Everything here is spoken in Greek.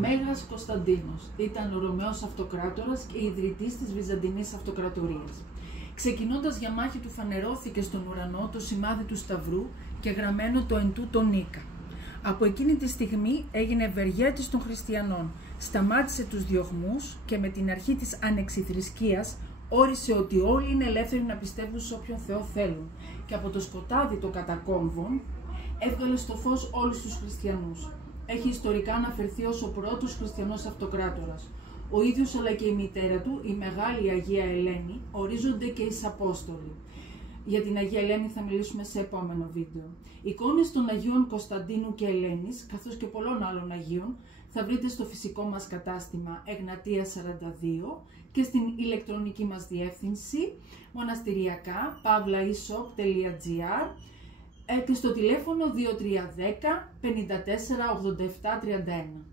Μέγας Κωνσταντίνος. Ήταν ο Ρωμαίος Αυτοκράτορας και ιδρυτής της Βυζαντινής Αυτοκρατορίας. Ξεκινώντας για μάχη του φανερώθηκε στον ουρανό το σημάδι του Σταυρού και γραμμένο το «Εν τούτω νίκα». Από εκείνη τη στιγμή έγινε ευεργέτης των χριστιανών, σταμάτησε τους διωγμούς και με την αρχή της ανεξιθρησκείας όρισε ότι όλοι είναι ελεύθεροι να πιστεύουν σε όποιον Θεό θέλουν και από το σκοτάδι των κατακόμβων έβγαλε στο φως όλους τους χριστιανούς. Έχει ιστορικά αναφερθεί ως ο πρώτος χριστιανός αυτοκράτορας. Ο ίδιος αλλά και η μητέρα του, η Μεγάλη Αγία Ελένη, ορίζονται και εις Απόστολοι. Για την Αγία Ελένη θα μιλήσουμε σε επόμενο βίντεο. Εικόνες των Αγίων Κωνσταντίνου και Ελένης, καθώς και πολλών άλλων Αγίων, θα βρείτε στο φυσικό μας κατάστημα Εγνατία 42 και στην ηλεκτρονική μας διεύθυνση monastirιακά@e-shop.gr και στο τηλέφωνο 2310 54 87 31.